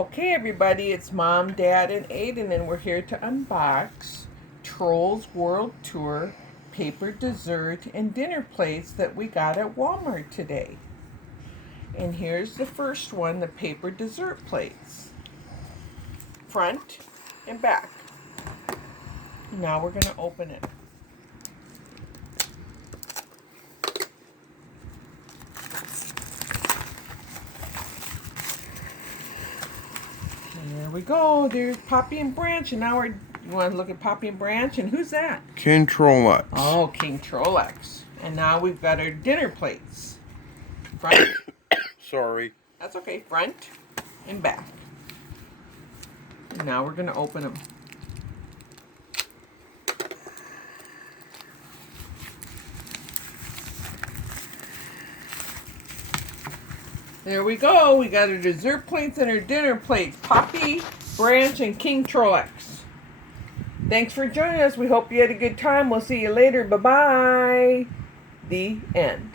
Okay, everybody, it's Mom, Dad, and Aiden, and we're here to unbox Trolls World Tour paper dessert and dinner plates that we got at Walmart today. And here's the first one, the paper dessert plates. Front and back. Now we're going to open it. There we go. There's Poppy and Branch. And now you want to look at Poppy and Branch? And who's that? King Trollex. Oh, King Trollex. And now we've got our dinner plates. Front. Sorry. That's okay. Front and back. And now we're going to open them. There we go. We got our dessert plates and our dinner plates. Poppy, Branch, and King Trollex. Thanks for joining us. We hope you had a good time. We'll see you later. Bye-bye. The end.